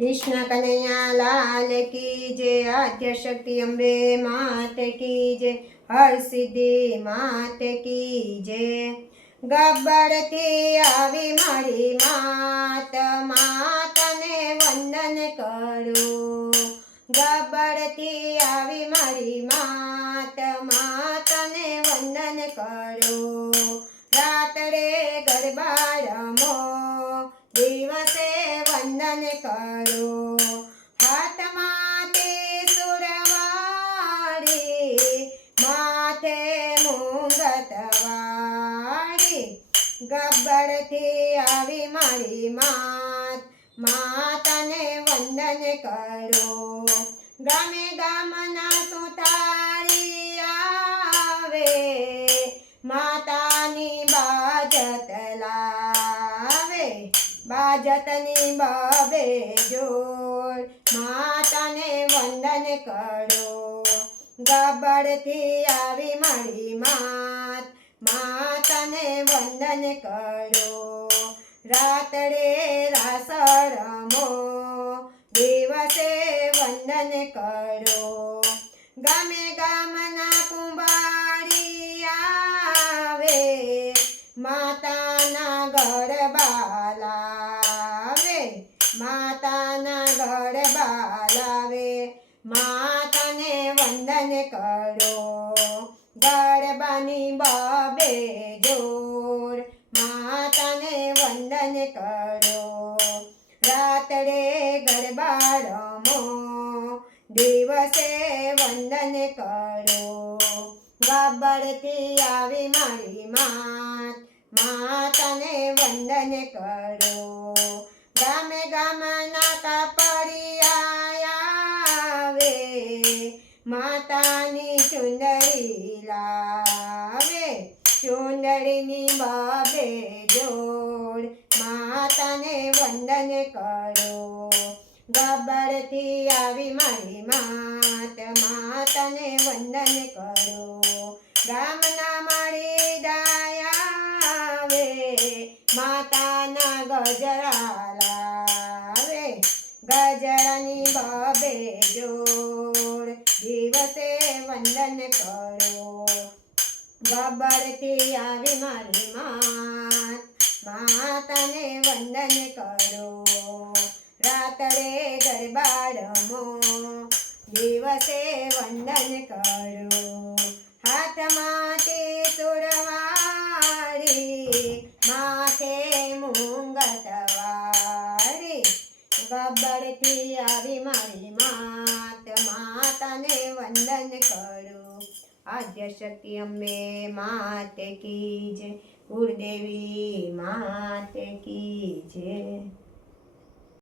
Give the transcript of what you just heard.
कृष्ण कन्हैया लाल की जय। आद्य शक्ति अम्बे मात की जय। हर सिद्धि मात की जय। गब्बरथी आवी मारी मात, मातने वंदन करो। गब्बरथी आवी मारी मात, मातने वंदन करो। रात्रे गरबा रमो, दिवसे वंदन करो। हाथमां त्रिशूलवाળી, माथे मुंगटवाળી। गब्बरथी आवी मारी मात, माताने वंदन करो। गामे गामना सुतारी आवे, मातानी बाजत लावे। बाजतनी बबे जोड़, माताने वंदन करो। गब्बरथी आवी मारी मात, माताने वंदन करो। रात्रे रास रमो, दिवसे वंदन करो। गामे गामना कुंभारी आवे, माताना गरबा लावे। माताना गरबा लावे, माताने वंदन करो। गरबानी बबे जोड़, माताने वंदन करो। रात्रे गरबा रमो, दिवसे वंदन करो। गब्बरथी आवी मारी मात, माताने वंदन करो। गामे गामना कापड़िया आवे, मातानी चुंदड़ी लावे। चुंदड़ीनी बबे जोड़, माताने वंदन करो। गब्बरथी आवी मारी मात, माताने वंदन करो। गामना मारी दायावे, माताना गजरा लावे। गजरानी बबे जोड़, दिवसे वंदन करो। गब्बरथी आवी मारी मात, माताने वंदन करो। रात्रे गरबा रमो, दिवसे वंदन करो। हाथमां त्रिशूलवाળી, माथे मुंगटवाળી। गब्बरथी आवी मारी मात, माताने वंदन करो। आद्य शक्ति अम्बे मात की जय। कुलदेवी मात की जय।